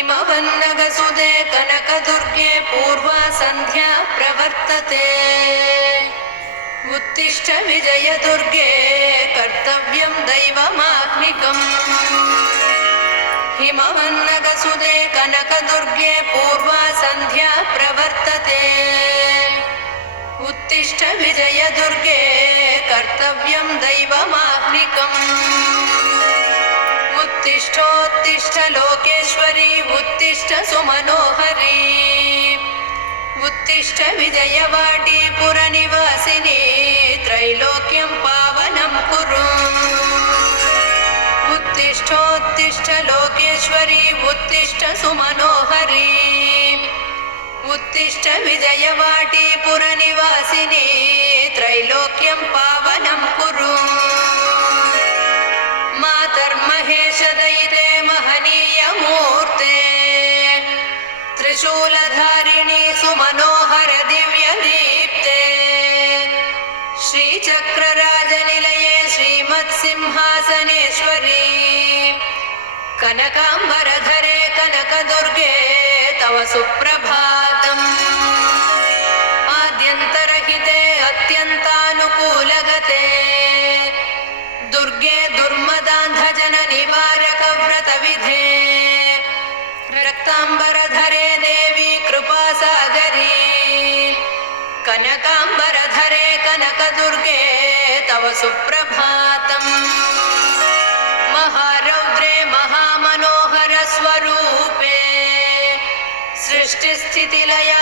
हिमवन्नगसुदे कनकदुर्गे पूर्वा सन्ध्या प्रवर्तते। उत्तिष्ठ विजयदुर्गे कर्तव्यं दैवमात्मिकम्। हिमवन्नगसुदे कनकदुर्गे पूर्वा सन्ध्या प्रवर्तते। उत्तिष्ठ विजयदुर्गे कर्तव्यं दैवमाह्निकम् उत्तिष्ठोत्तिष्ठ सुमनोहरी उत्तिष्ठ विजयवाटी पुरनिवासिनी त्रैलोक्यं पावनं कुरु। उत्तिष्ठोत्तिष्ठ सुमनोहरी। उत्तिष्ठ विजयवाटी पुरनिवासिनी त्रैलोक्यं पावनं कुरु। मातर्महेशदयिते श्रीचक्रराजनिलये श्रीमत्सिंहासनेश्वरी कनकाम्बरधरे कनकदुर्गे तव सुप्रभातम् आद्यन्तरहिते अत्यन्तानुकूलगते दुर्गे दुर्मदान्धजन निवारक व्रतविधे रक्ताम्बरधरे देवी कनकदुर्गे तव सुप्रभातम् महारौद्रे महामनोहर स्वरूपे सृष्टिस्थितिलया